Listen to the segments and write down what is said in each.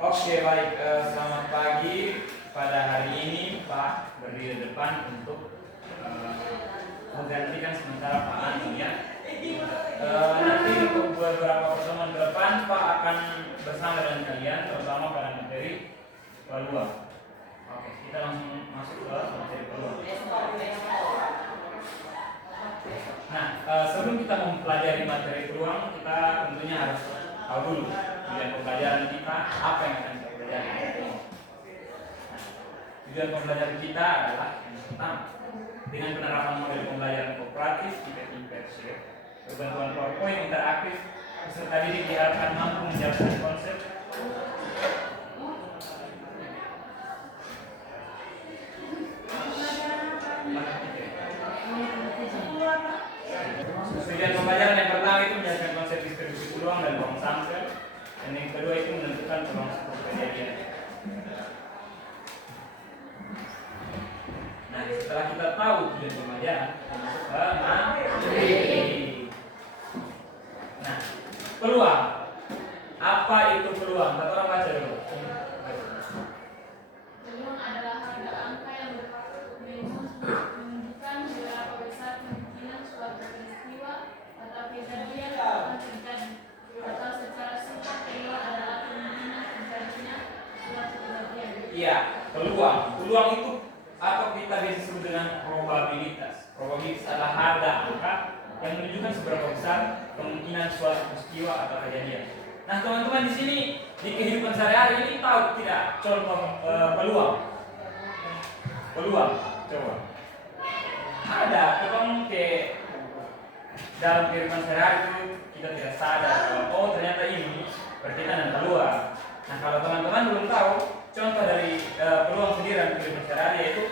Oke, baik. Selamat pagi. Pada hari ini Pak berdiri di depan untuk menggantikan sementara Pak Ani ya. Nanti untuk beberapa pertemuan ke depan Pak akan bersama dengan kalian, terutama pada materi peluang. Oke, kita langsung masuk ke materi peluang. Nah, sebelum kita mempelajari materi peluang, kita tentunya harus tahu dulu tujuan pembelajaran kita, apa yang akan kita pelajari. Nah, tujuan pembelajaran kita adalah yang pertama, dengan penerapan model pembelajaran kooperatif IPT, kebantuan PowerPoint interaktif, peserta didik diharapkan mampu menjelaskan konsep tujuan pembelajaran yang pertama itu menjelaskan konsep distribusi peluang dan peluang samsel, dan yang kedua itu menentukan peluang kejadian. Nah, setelah kita tahu tujuan pembelajaran, masuk ke materi. Nah, peluang. Apa itu peluang? Kata orang baca dulu. Peluang adalah harga angka yang menunjukkan seberapa besar kemungkinan suatu peristiwa atau kejadian akan terjadi, atau secara singkat peluang adalah kemungkinan terjadinya suatu kejadian. Iya, peluang. Peluang itu atau kita biasa sebut dengan probabilitas. Probabilitas adalah harga angka yang menunjukkan seberapa besar kemungkinan suatu peristiwa atau kejadian. Nah, teman-teman di sini di kehidupan sehari-hari ini tahu tidak contoh peluang? Peluang, coba. Ada, peluang ke dalam kehidupan sehari-hari itu kita tidak sadar kalau oh ternyata ini berarti kan ada peluang. Nah, kalau teman-teman belum tahu contoh dari peluang sendiri dalam kehidupan sehari-hari yaitu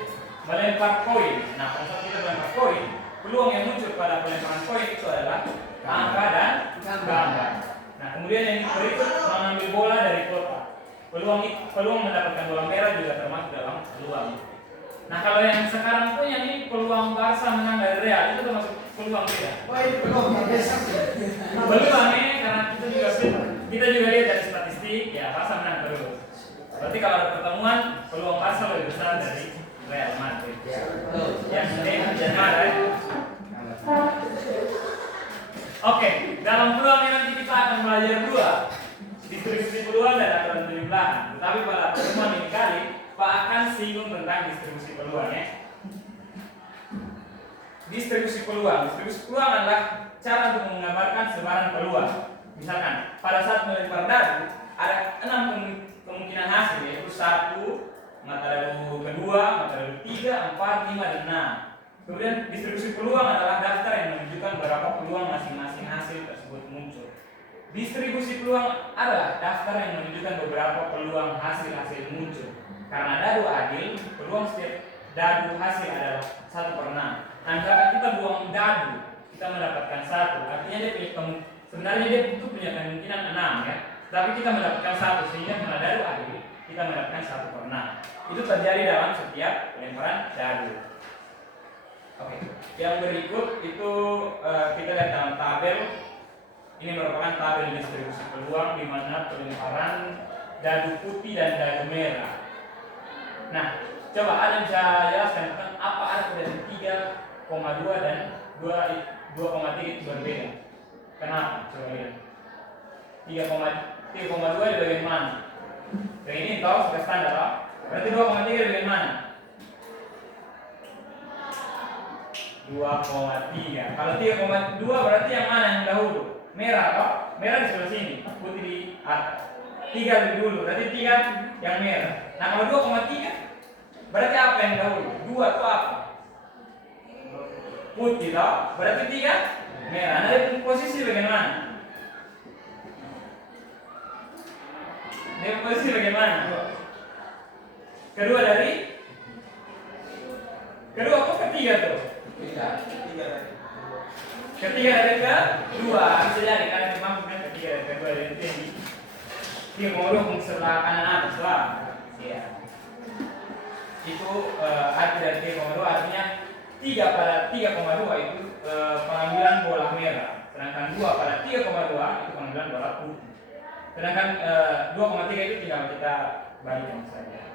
melempar koin. Nah, pada saat kita melempar koin, peluang yang muncul pada pelemparan koin itu adalah angka dan gambar. Nah, kemudian yang berikut mengambil bola dari kotak. Peluang mendapatkan bola merah juga termasuk dalam peluang. Nah, kalau yang sekarang punya ini peluang Barca menang dari Real itu termasuk peluang tidak? Wah, ini peluang biasa. Peluang karena kita juga lihat dari statistik ya Barca menang terus. Berarti kalau ada pertemuan peluang Barca lebih besar dari Real Madrid. Yang penting jangan marah ya. Oke, dalam peluang ini nanti kita akan belajar dua distribusi peluang dan aturan penjumlahan. Tetapi pada pertemuan ini kali Pak akan singgung tentang distribusi peluang ya. Distribusi peluang adalah cara untuk menggambarkan sebaran peluang. Misalkan pada saat melempar dadu ada 6 kemungkinan hasil yaitu 1, mata dadu kedua, mata dadu 3, 4, 5 dan 6. Kemudian distribusi peluang adalah daftar yang menunjukkan berapa peluang masing-masing hasil tersebut muncul. Distribusi peluang adalah daftar yang menunjukkan beberapa peluang hasil-hasil muncul. Karena dadu adil, peluang setiap dadu hasil adalah 1/6. Nah, kalau kita buang dadu, kita mendapatkan 1. Artinya sebenarnya dia itu punya kemungkinan 6 ya. Tapi kita mendapatkan 1 sehingga karena dadu adil, kita mendapatkan 1/6. Itu terjadi dalam setiap pelemparan dadu. Oke, yang berikut itu kita lihat dalam tabel. Ini merupakan tabel distribusi peluang di mana pelemparan dadu putih dan dadu merah. Nah, coba Anda bisa jelaskan tentang apa arti dari 3,2 dan 2,3 itu berbeda. Kenapa? Coba lihat. 3,2 di bagian mana? Yang ini tahu sudah standar, toh? Berarti 2,3 di bagian mana? 2,3. Kalau 3,2 berarti yang mana yang dahulu? Merah, toh? Merah di sebelah sini, putih di atas. 3 lebih dulu, berarti 3 yang merah. Nah, kalau 2,3 berarti apa yang dahulu? 2 itu apa? Putih, toh? Berarti 3 merah. Nah, dia posisi bagaimana? Dia posisi bagaimana? Kedua dari? Kedua kok ketiga tuh? 3. Ketiga dari kedua bisa jadi karena memang bukan ketiga dari kedua dari tinggi. 3,2 sebelah kanan atas lah. Ya. Itu arti dari 3,2 artinya 3 pada 3,2 itu pengambilan bola merah. Sedangkan 2 pada 3,2 itu pengambilan bola putih. Sedangkan 2,3 itu tinggal kita balikan saja.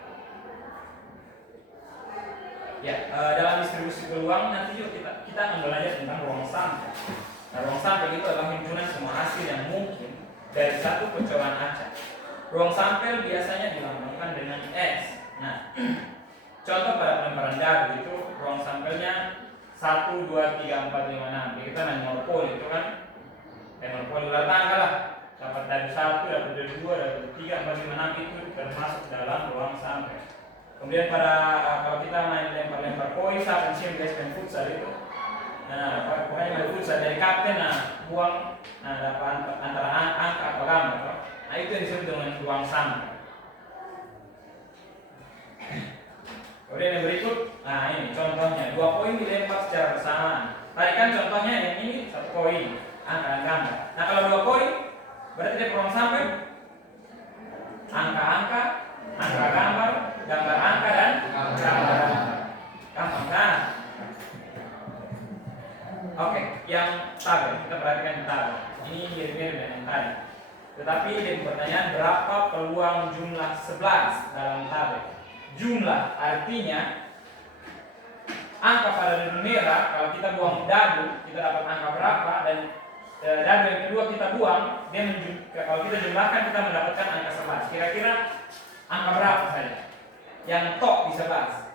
Ya, dalam distribusi peluang nanti juga kita akan belajar tentang ruang sampel. Nah, ruang sampel itu adalah himpunan semua hasil yang mungkin dari satu percobaan acak. Ruang sampel biasanya dilambangkan dengan S. Nah, contoh pada pelemparan dadu itu ruang sampelnya 1, 2, 3, 4, 5, 6. Jadi kita main monopoli itu kan monopoli ular tangga lah. Dapat dadu 1, dapat dadu 2, dapat 3, 4, 5, 6 itu termasuk dalam ruang sampel. Kemudian kalau kita main lempar-lempar koi, saya pensiun guys main futsal itu. Nah, pokoknya main futsal dari kapten, buang, dapat antara angka atau gambar. Nah, itu yang disebut dengan ruang sampel. Kemudian yang berikut, nah ini contohnya 2 koin dilempar secara bersamaan. Tadi kan contohnya yang ini 1 koin, angka dan gambar. Nah, kalau 2 koin berarti dia ruang sampel angka-angka, angka gambar, gambar angka dan gambar gambar. Gampang kan? Oke, yang tabel kita perhatikan yang tabel. Ini mirip-mirip dengan yang tadi. Tetapi dari pertanyaan berapa peluang jumlah 11 dalam tabel? Jumlah artinya angka pada dadu merah, kalau kita buang dadu kita dapat angka berapa, dan dadu yang kedua kita buang, kalau kita jumlahkan kita mendapatkan angka 11. Kira-kira angka berapa saja yang top di 11?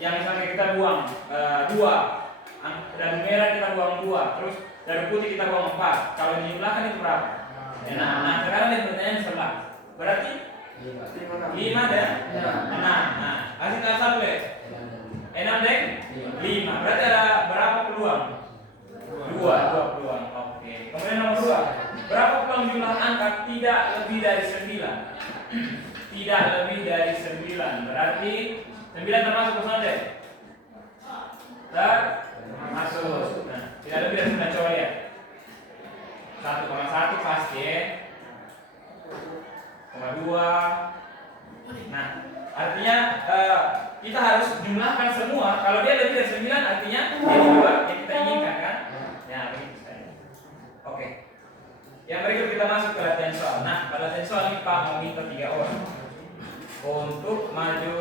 Yang misalnya kita buang 2, dadu merah kita buang 2, terus dadu putih kita buang 4. Kalau dijumlahkan itu berapa? Nah sekarang ini pertanyaan 11. Berarti 5 dan 6. Nah, kasih tahu satu ya. 6 dan 5. Berarti ada berapa peluang? 2 peluang. Oke. Kemudian nomor 2. Berapa peluang jumlah angka tidak lebih dari 9? Tidak lebih dari 9. Berarti 9 termasuk persontel? Termasuk. Nah, tidak lebih dari 9, coba lihat. 1,1 pasti ya. 2. Nah, artinya kita harus jumlahkan semua. Kalau dia lebih dari 9 artinya dia di luar yang kita inginkan kan? Ya, begitu saja. Oke. Yang berikut kita masuk ke latihan soal. Nah, pada latihan soal ini Pak meminta 3 orang untuk maju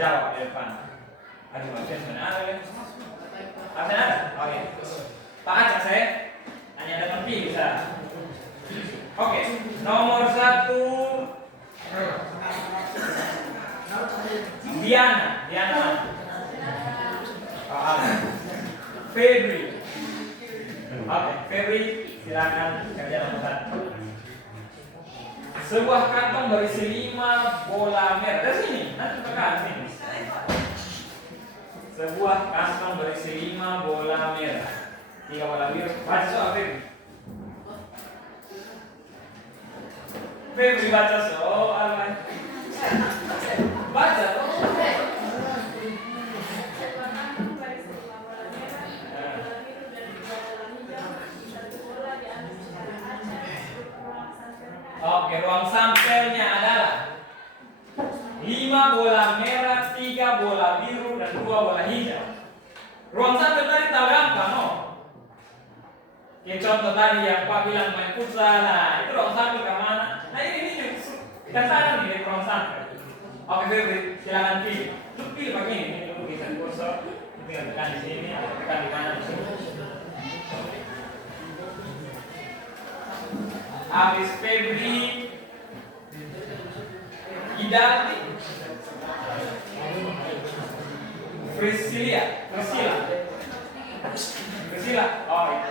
jawab di depan. Aduh, absen sebenarnya ya. Absen ada? Oke. Pak Acak saya hanya ada tempi bisa. Oke, nomor 1 Diana. Febri. Oke, Febri silakan kerja nomor 1. Sebuah kantong berisi 5 bola merah. Dari sini, nanti tekan sini. Sebuah kantong berisi 5 bola merah. 3 bola biru. Baca soal Febri. Febri baca soal. Baca dong. Oke, ruang sampelnya adalah 5 bola merah, 3 bola biru, dan 2 bola hijau. Ruang sampel tadi tahu gampang, no? Kayak contoh tadi yang Pak bilang main futsal, nah itu ruang sampel ke mana? Nah ini kita sadar nih ruang sampel. Oke, Febri, silakan pilih. Lu pilih pakai ini dulu kita kursor. Tinggal tekan di sini, tekan di kanan di sini. Habis Febri, Idati, Priscilla. Oh iya.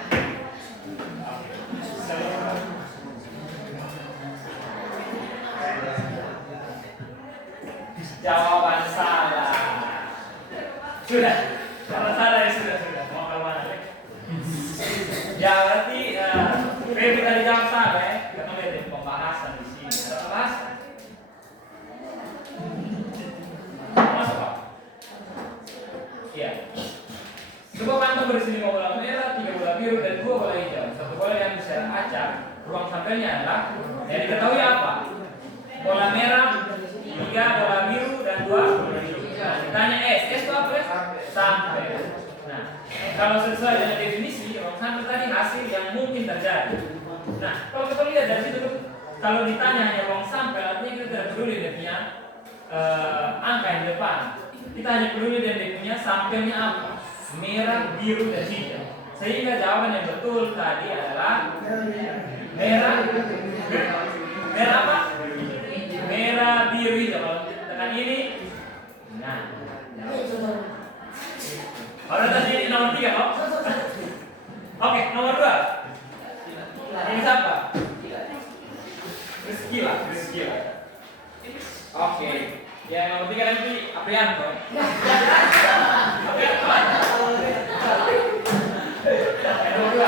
Jawaban salah. Sudah. Jawaban salah ya sudah. Mau ke mana? Ya berarti Febri tadi jawab salah ya. Kita lihat pembahasan di sini. Ada pembahasan. Masuk Pak. Iya. peluang sampelnya adalah, jadi diketahui apa? Bola merah, 3, bola biru, dan 2 bola biru. Nah, ditanya S itu apa ya? Sampel. Nah, kalau sesuai dengan definisi, ruang sampel tadi hasil yang mungkin terjadi. Nah, kalau kita lihat dari situ, kalau ditanya hanya ruang sampel, artinya kita tidak peduli dia punya angka yang di depan. Kita hanya peduli dia punya sampelnya apa? Merah, biru, dan hijau. Sehingga jawaban yang betul tadi adalah merah. Merah apa? Merah, biru, hijau. Kalau tekan ini, nah. Orang tadi ini nomor 3, oh? Oke, nomor 2. Ini siapa? Rizky lah. Oke. Yang nomor 3 nanti Aprianto. Aprianto. Yang nomor 2.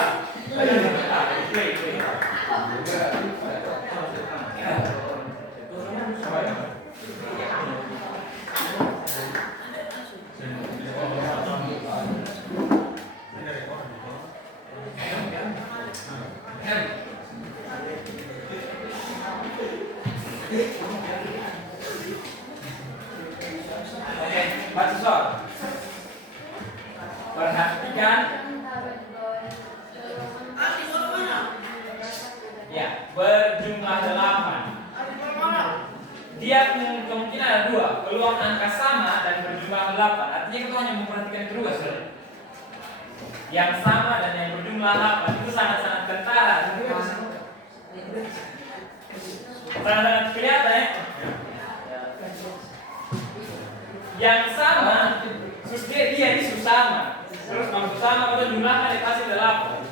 Oke, baca soal. Perhatikan. Ya, berjumlah 8. Dia kemungkinan ada 2, peluang angka sama dan berjumlah 8. Artinya kita hanya memperhatikan kedua saja. Yang sama dan yang berjumlah 8 itu sangat-sangat kentara. Sangat-sangat kelihatan ya. Yang sama, terus dia ini sama. Terus maksud sama kalau jumlahnya dikasih 8.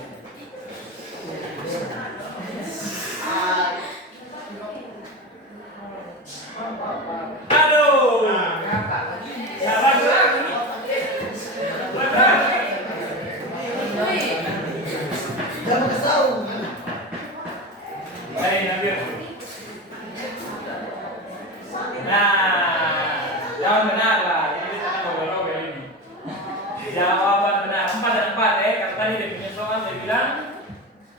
Aduh. Sabar lagi nih. Jangan kesal. Nabil. Nah, jawaban benar lah. Ini kita kan logel-logel ini. Jawaban benar 4 dan 4 ya. Karena tadi dia punya soal dia bilang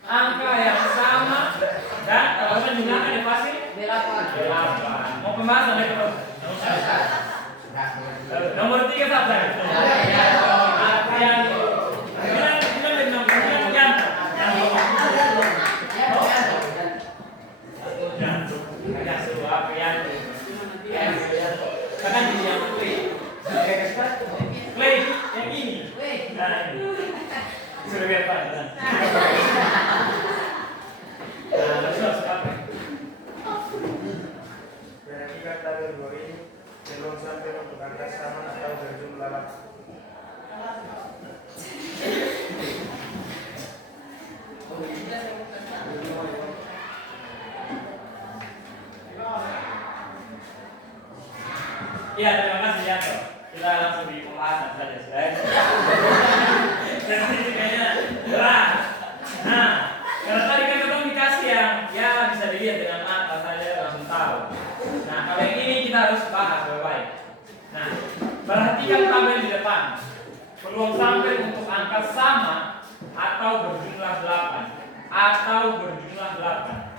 angka yang sama dan kalau jumlahnya dia pasti 8. Mau pembahasan ya terus. Nomor 3 siapa? Play yang ini. Nah, ini. Sudah biar Pak. Perhatikan tabel 2 ini, peluang sampel untuk angka sama atau berjumlah 8. Iya, terima kasih Yanto. Kita langsung di pembahasan saja, sudah. Jadi kayaknya berat. Nah, karena tadi kan kita dikasih yang ya bisa dilihat dengan mata saja langsung tahu. Nah, kalau yang ini kita harus bahas baik-baik. Nah, perhatikan tabel di depan. Peluang sampel untuk angka sama atau berjumlah 8 atau berjumlah 8.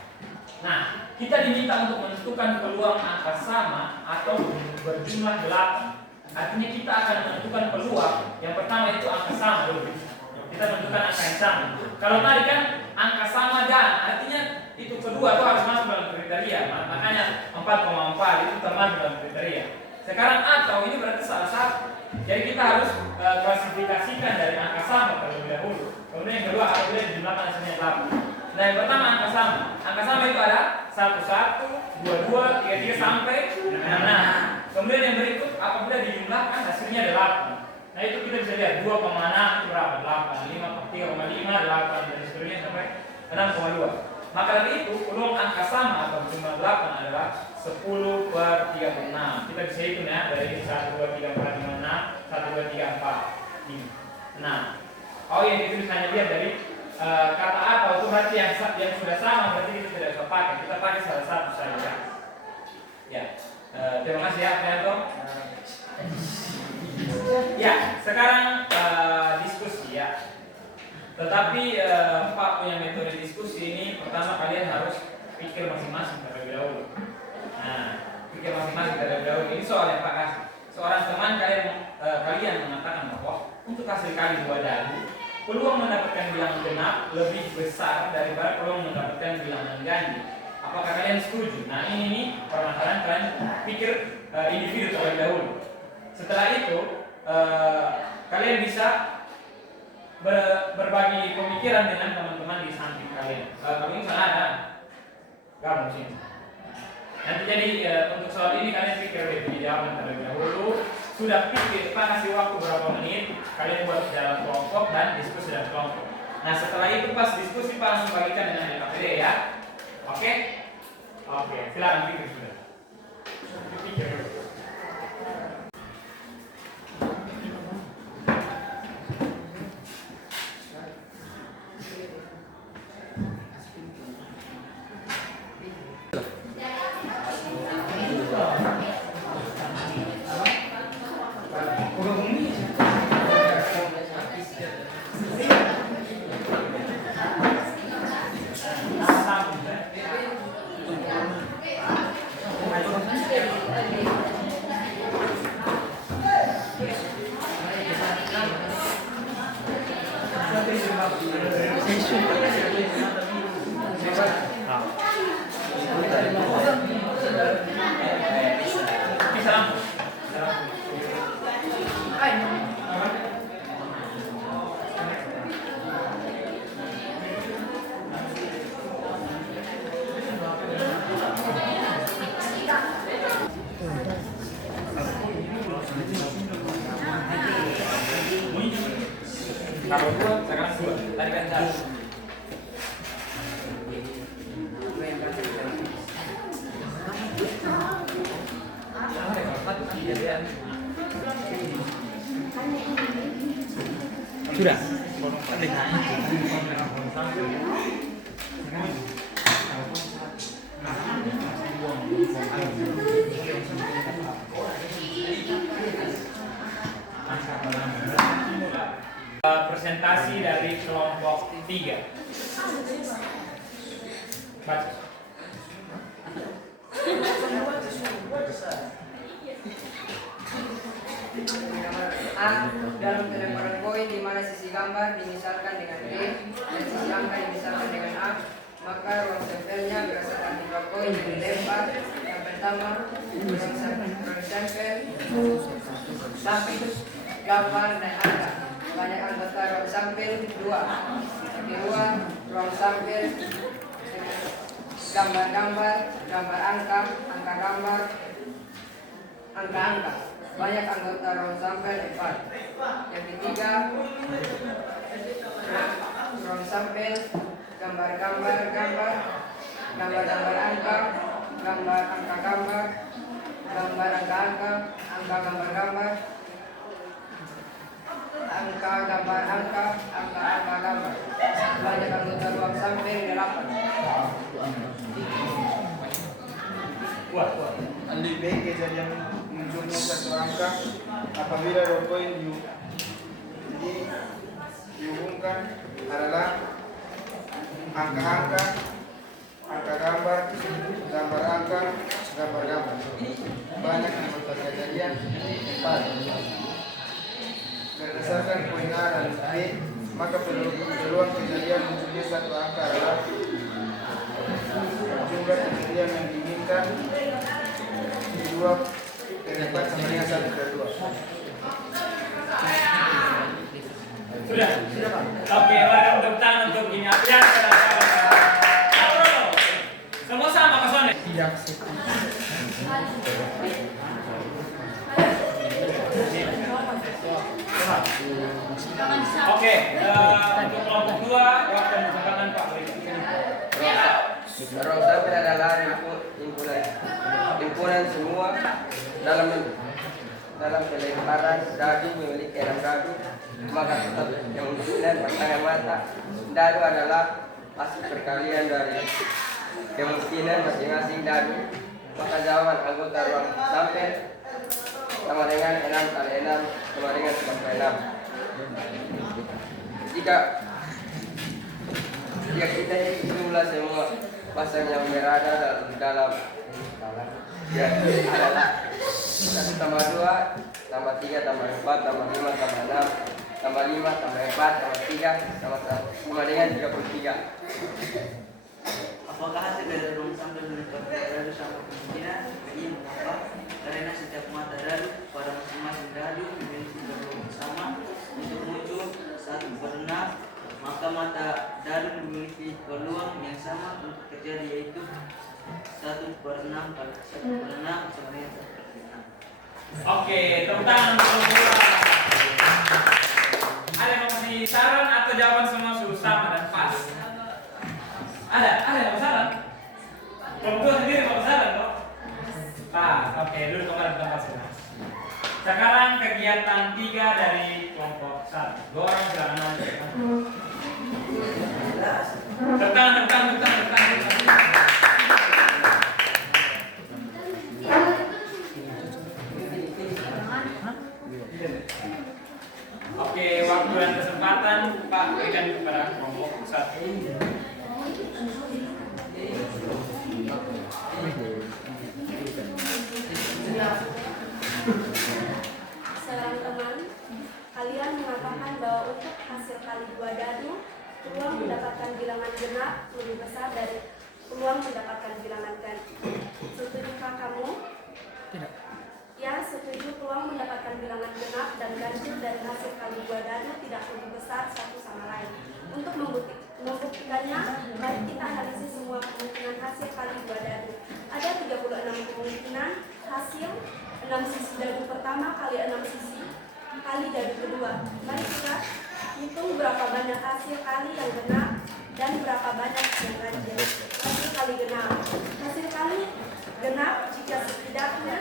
Nah, kita diminta untuk menentukan peluang angka sama atau berjumlah 8. Artinya kita akan menentukan peluang. Yang pertama itu angka sama dulu. Kita menentukan angka yang sama. Kalau tadi kan angka sama dan artinya itu kedua itu harus masuk dalam kriteria. Makanya 4,4 itu termasuk dalam kriteria. Sekarang atau ini berarti salah satu. Jadi kita harus klasifikasikan dari angka sama terlebih dahulu. Kemudian yang kedua apabila dijumlahkan hasilnya 8. Nah, yang pertama angka sama. Angka sama itu ada 11, 22, 33 sampai 6. Kemudian yang berikut apabila dijumlahkan hasilnya 8. Nah, itu kita bisa lihat 2,6 itu berapa? 8, 3,5, 8 dan seterusnya sampai 6,2. Maka dari itu peluang angka sama atau jumlah 8 adalah 10/36. Kita bisa hitung ya dari 1, 2, 3, 4, 5, 6, 1, 2, 3, 4, 5, 6. Oh iya, itu bisa hanya lihat dari kata atau itu berarti yang sudah sama berarti kita tidak bisa pakai. Kita pakai salah satu saja. Ya, terima kasih ya, Prianto. Ya, sekarang diskusi ya. Tetapi Pak punya metode diskusi ini pertama kali pikir masing-masing terlebih dahulu. Nah, pikir masing-masing terlebih dahulu. Ini soal yang Pak kasih. Seorang teman kalian mengatakan bahwa untuk hasil kali 2 dagu, peluang mendapatkan bilangan genap lebih besar daripada peluang mendapatkan bilangan ganjil. Apakah kalian setuju? Nah ini nih permasalahan, kalian pikir individu terlebih dahulu. Setelah itu kalian bisa berbagi pemikiran dengan teman-teman di samping kalian. Kalau ini sana ada gabung sini. Nanti jadi untuk soal ini kalian pikir lebih jawaban terlebih dahulu. Sudah pikir, Pak kasih waktu berapa menit, kalian buat dalam kelompok dan diskusi dalam kelompok. Nah setelah itu pas diskusi Pak langsung bagikan dengan DKPD ya. Oke? Oke, silakan pikir sudah. Pikir. Kalau 2, sekarang 2. Tadi kan 1. Sudah. Presentasi dari kelompok 3. Baca. A. Dalam pelemparan koin di mana sisi gambar dimisalkan dengan B dan sisi angka dimisalkan dengan A, maka ruang sampelnya berdasarkan 3 koin yang dilempar. Yang pertama, ruang sampel, gambar dan angka. Banyak anggota ruang sampel 2. Yang kedua, ruang sampel gambar-gambar, gambar angka, angka gambar, angka-angka. Banyak anggota ruang sampel 4. Yang ketiga, ruang sampel gambar-gambar, gambar-gambar angka, gambar angka gambar, gambar angka-angka, angka gambar-gambar, angka gambar angka, angka gambar. Banyak anggota ruang sampel 8. Wah. Andi B kejadian munculnya satu angka apabila dua koin dihubungkan adalah angka-angka, angka gambar, gambar angka, gambar gambar. Banyak anggota kejadian 4. Berdasarkan koin A dan B, maka peluang kejadian munculnya satu angka adalah jumlah kejadian yang diinginkan dua terdapat sama dengan 1/2. Sudah. Oke, mari tepuk tangan untuk ini. Semua sama kosonnya. Tidak. Oke, untuk kelompok 2 waktu kesempatan Pak. Ruang sampel adalah himpunan semua dalam pelemparan dadu memiliki 6 dadu, maka tetap yang dominan pasangan mata. Dadu adalah hasil perkalian dari kemungkinan masing-masing dadu, maka jawaban anggota ruang sampel sama dengan 6 kali 6 sama dengan 96. Jika kita jumlah semua pasang yang berada dalam ya adalah 1 tambah 2 tambah 3 tambah 4 tambah 5 tambah 6 tambah 5 tambah 4 tambah 3 sama dengan 33. Apakah hasil dari rumusam dan menentukan dadu sama kemungkinan ini mengapa? Karena setiap mata dadu pada masing-masing dadu memiliki peluang sama untuk muncul 1/6, maka mata dadu memiliki peluang yang sama untuk terjadi, yaitu 1/6 kali 1/6 sama dengan 1/6. Oke, tepuk tangan untuk semua. Ada yang mau kasih saran atau jawaban semua sudah sama dan pas? Ada yang mau saran? Kelompok sendiri mau saran kok? Pas, oke, dulu kemarin tempat semua. Sekarang kegiatan 3 dari kelompok 1. 2 orang silakan maju. Tekan. Oke, waktu dan kesempatan Pak berikan kepada kelompok 1. Seorang teman, kalian mengatakan bahwa untuk hasil kali 2 dadu, peluang mendapatkan bilangan genap lebih besar dari peluang mendapatkan bilangan ganjil. Setujukah kamu? Tidak. Ya, setuju. Peluang mendapatkan bilangan genap dan ganjil dari hasil kali 2 dadu tidak lebih besar satu sama lain. Untuk membuktikannya, mari kita analisis semua kemungkinan hasil kali 2 dadu. Ada 36 kemungkinan hasil 6 sisi dadu pertama kali 6 sisi kali dadu kedua. Mari kita hitung berapa banyak hasil kali yang genap dan berapa banyak yang ganjil. Hasil kali genap. Hasil kali genap jika setidaknya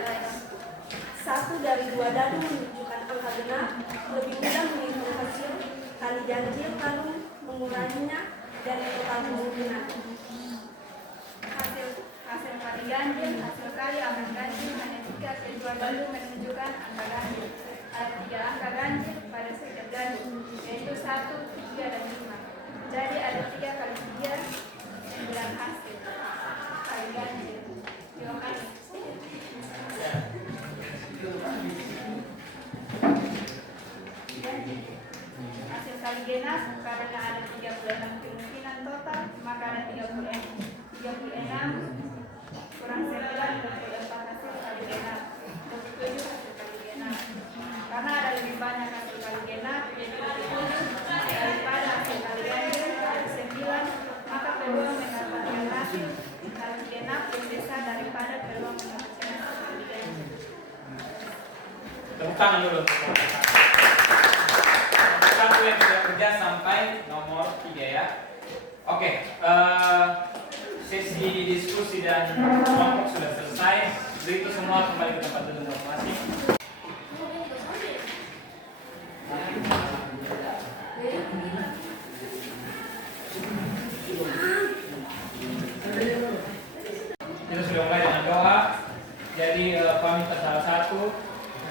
1 dari 2 dadu menunjukkan angka genap, lebih mudah menghitung hasil kali ganjil lalu menguranginya dari total kemungkinan. Hasil kali ganjil, hasil kali angka ganjil hanya jika kedua dadu menunjukkan angka ganjil. Ada 3 angka ganjil pada setiap dadu, yaitu 1, 3, dan 5. Jadi ada 3 kali 3, 9 hasil kali ganjil. Terima kasih. Hasil kali genap, karena ada 36 kemungkinan total, maka ada 36 kurang 9, 24 hasil kali genap. 27 hasil kali genap. Karena ada lebih banyak hasil kali genap, yaitu 27 daripada hasil kali ganjil, yaitu 9, maka peluang mendapatkan hasil kali genap lebih besar daripada peluang mendapatkan hasil kali ganjil. Tepuk tangan dulu. Satu yang sudah kerja sampai nomor 3 ya. Oke, sesi diskusi dan kelompok sudah selesai. Begitu semua kembali ke tempat duduk masing-masing. Kita sudah mulai dengan doa. Jadi pamit ke salah satu.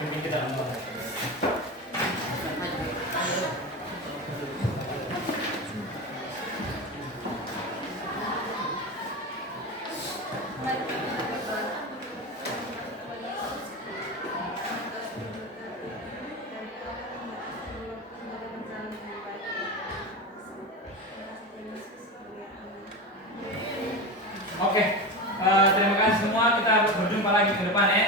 Mungkin kita doa. Oke, terima kasih semua. Kita berjumpa lagi ke depan ya.